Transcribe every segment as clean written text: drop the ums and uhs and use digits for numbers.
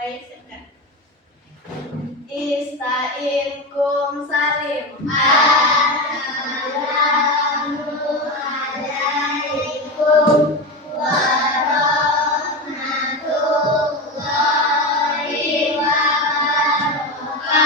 Baik, silakan. Istainkum salim. Assalamualaikum warahmatullahi wabarakatuh. Waalaikumsalam warahmatullahi wabarakatuh.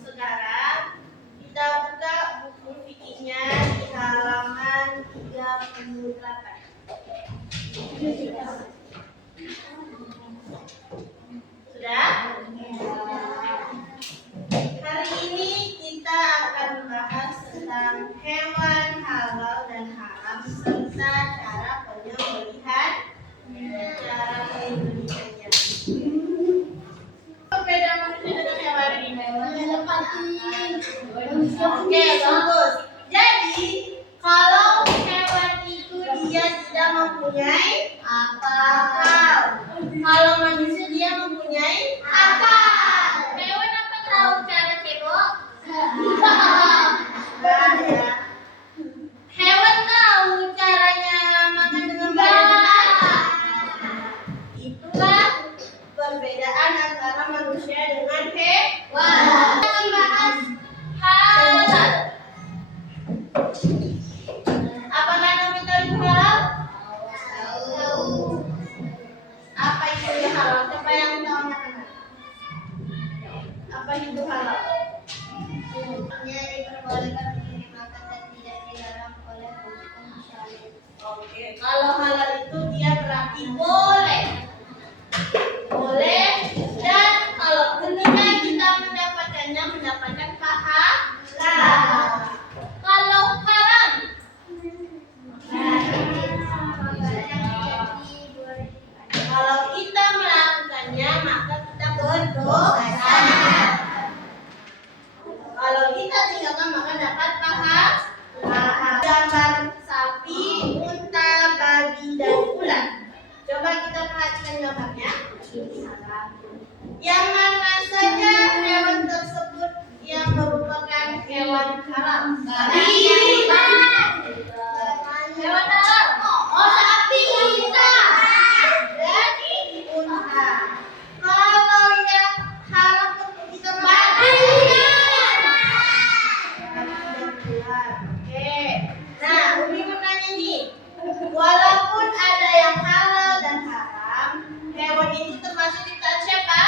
Sekarang kita buka buku fikihnya di halaman 38. Sudah? Hari ini kita akan membahas tentang hewan halal dan haram serta cara penyembelihan, Beda manusia dengan hewan ini. Oke, bagus. Jadi, kalau hewan itu dia tidak mempunyai akal. Kalau manusia dia mempunyai akal. Hewan apa tahu cara cebok? Enggak ya. Hewan tahu caranya makan dengan baik. Itulah perbedaan antara manusia dengan hewan. Kita bahas halal. Apakah Nabi tahu itu halal? Apa itu halal? Siapa yang tahu makanan? Apa itu halal? Diperbolehkan untuk dimakan dan tidak dilarang oleh hukum syariat. Oke, kalau halal itu dia berarti boleh. Boleh, dan kalau ketika kita mendapatkannya mendapatkan pahala. Kalau haram, Kalau kita melakukannya maka kita berdosa. Kalau kita tinggalkan maka dapat pahala. Gambar sapi, unta, babi, dan ular. Coba kita perhatikan gambarnya. Yang mana saja hewan tersebut yang merupakan hewan haram? Babi. Hewan haram. Oh, sapi. Unta. Dan unta. Kalau yang haram untuk kita makan. Oke. Nah, Umi mau nanya nih. Walaupun ada yang halal dan haram, hewan itu termasuk ciptaan siapa?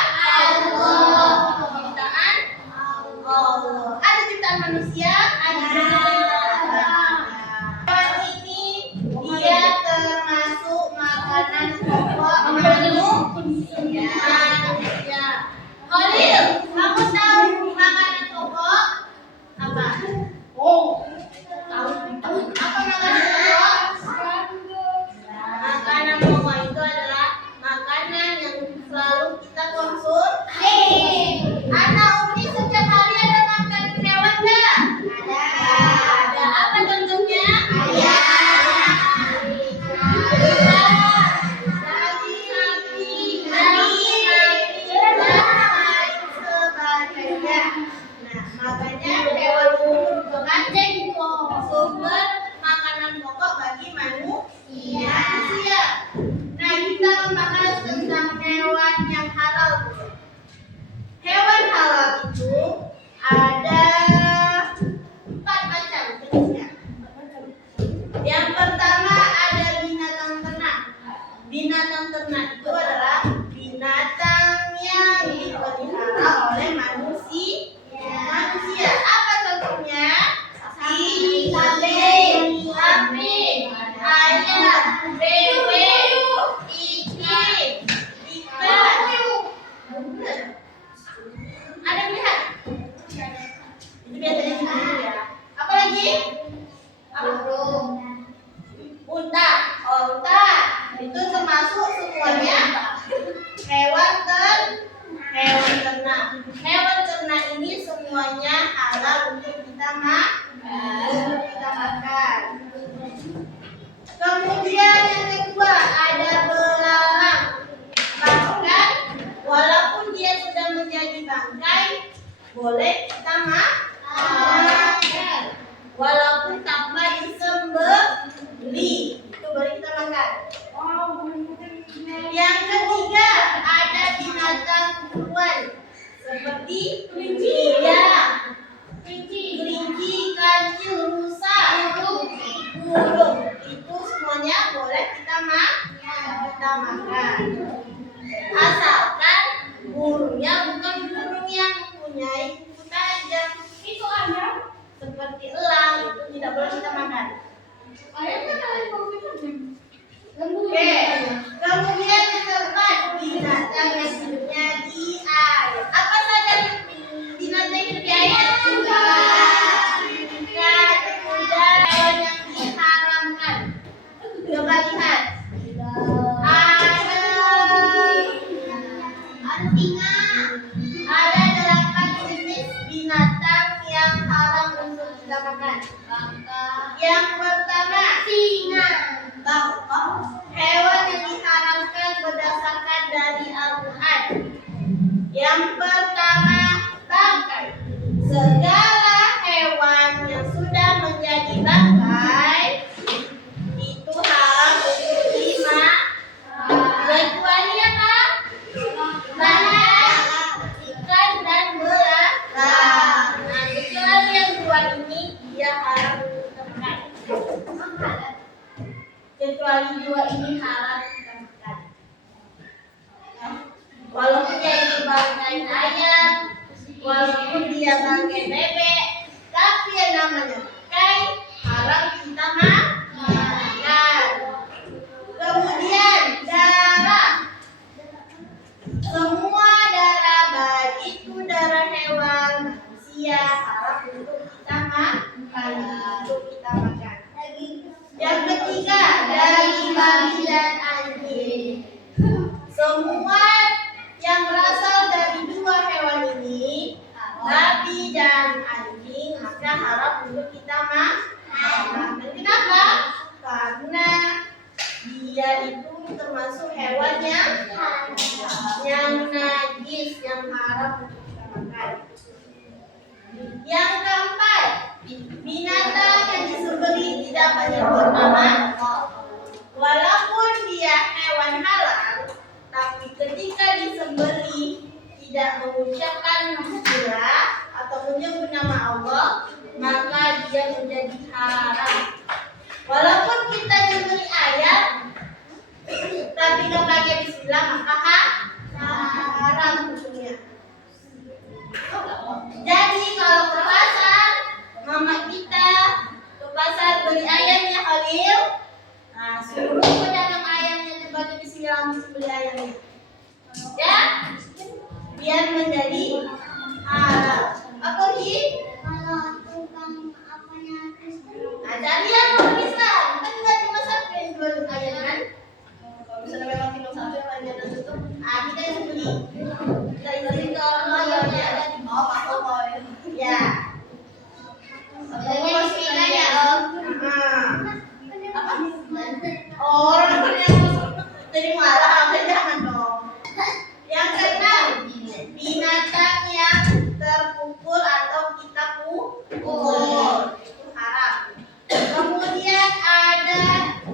boleh kita makan. Walaupun tanpa disembelih, itu boleh kita makan. Yang ketiga, ada binatang buruan seperti kelinci, kancil, rusa, burung. Itu semuanya boleh kita makan. Asalkan burungnya bukan burung yang mempunyai kuku tajam. Itu ada seperti elang, itu tidak boleh kita makan. Oke, kemudian yang keempat, binatang yang hidupnya di air. Apa saja binatang yang hidup di air? Ikan, kuda, hewan yang diharamkan. Coba lihat. Ada 8 jenis binatang yang haram untuk kita makan. Yang pertama, singa. Hewan yang diharamkan berdasarkan dari Al-Quran. Yang pertama, bangkai. Segala hewan yang sudah menjadi bangkai itu haram untuk dimakan. Kecuali apa? Ikan dan belalang. Nah, kecuali yang dua ini dia haram untuk kita makan. Kecuali dua ini haram kita makan. Walaupun dia itu bangkai ayam, walaupun dia bangkai bebek, tapi yang namanya bangkai haram kita makan. Kemudian darah. Semua darah, baik itu darah hewan, manusia, haram untuk kita makan. Yang ketiga, daging babi dan anjing. Semua yang berasal dari dua hewan ini, babi dan anjing, maka haram untuk kita makan. Kenapa? Karena dia itu termasuk hewan yang najis, yang haram untuk kita makan. Yang keempat, binatang yang disembelih tidak menyebut nama. Walaupun dia hewan halal, tapi ketika disembelih tidak mengucapkan bismillah atau menyebut nama Allah, maka dia menjadi haram. Walaupun kita nyembelih ayam, tapi nggak pakai bismillah, maka haram hukumnya. Jadi kalau ke pasar, mama kita ke pasar beli ayamnya Halil, nah suruh pedagang ayamnya baca bismillah beli ayamnya, ya, biar menjadi halal. Apa sih? Kalau tukang apanya Kristen? Nah, cari yang Islam, kan nggak cuma satu yang jual ayam kan? Kalau misalnya memang cuma satu yang lainnya tertutup, kita yang beli. Kita izin ke orang yang ada di bawah atau ya. Jadi bismillah ya Om. Apa? Orang yang jadi marah, jangan dong. Yang keenam, binatang yang terpukul atau kita pukul itu haram. Kemudian ada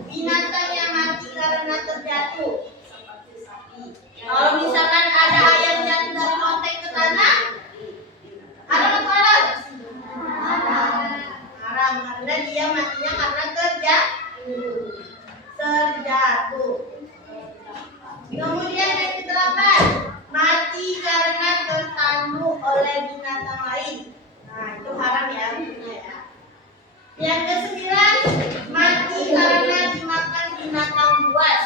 binatang yang mati karena terjatuh, seperti sapi. Kalau misalkan ada ayam jatuh dari loteng ke tanah, haram atau halal? Haram, karena dia matinya karena terjatuh. Kemudian yang ke-8, mati karena tertanduk oleh binatang lain. Nah, itu haram ya, ya. Yang ke-9, mati karena dimakan binatang buas.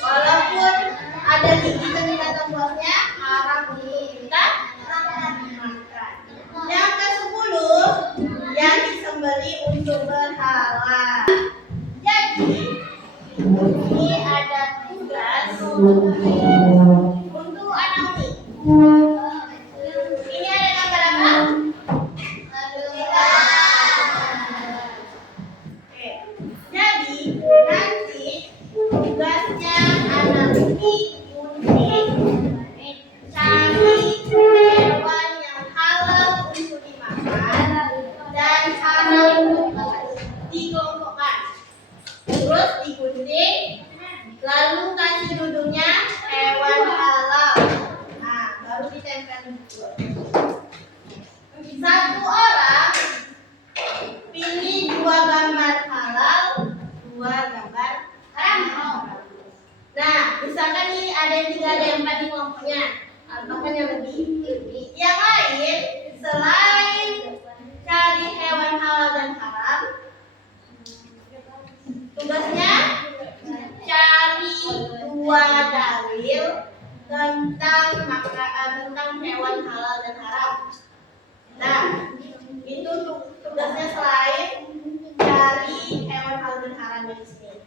Walaupun ada gigitan binatang buasnya, haram untuk kita makan. Yang ke-10, yang disembelih untuk berhala. Jadi, ini ada tugas untuk anak Umi. Ini ada gambar apa? ditempel dulu. Satu orang pilih dua gambar halal, dua gambar haram. Nah, misalkan nih ada yang 3, ada yang 4 di kelompoknya, makanya lebih. Yang lain selain cari hewan halal dan haram, tugasnya cari 2 dalil tentang hewan halal dan haram. Nah, itu tugasnya selain cari hewan halal dan haram di sini.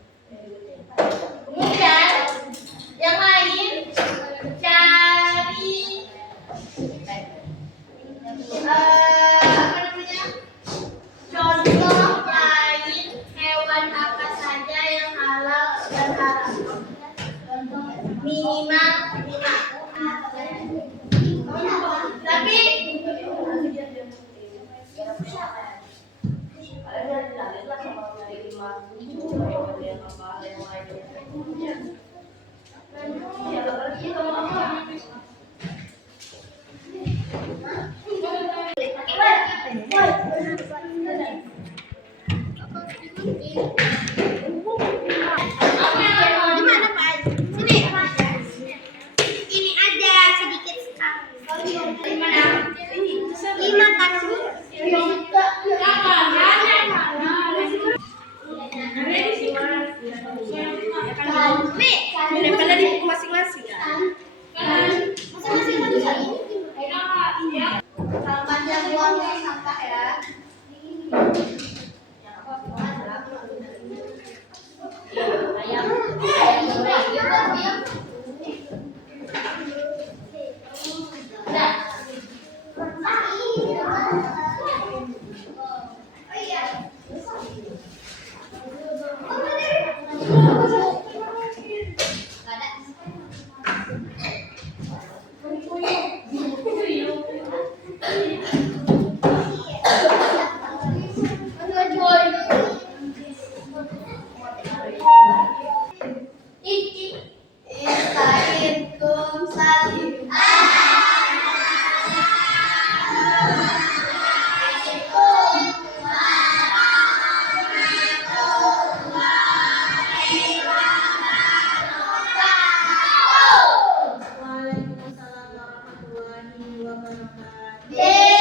Kemudian yang lain cari contoh lain hewan apa saja yang halal dan haram. Minimal 5. Tapi Gimana Pak? Sini. Ini ada sedikit sekali. Gimana? 5 taruh. Daripada di buku masing-masing kan? Masing-masing satu kali. kalau panjang uangnya sampah ya. Waalaikumsalam warahmatullahi wabarakatuh.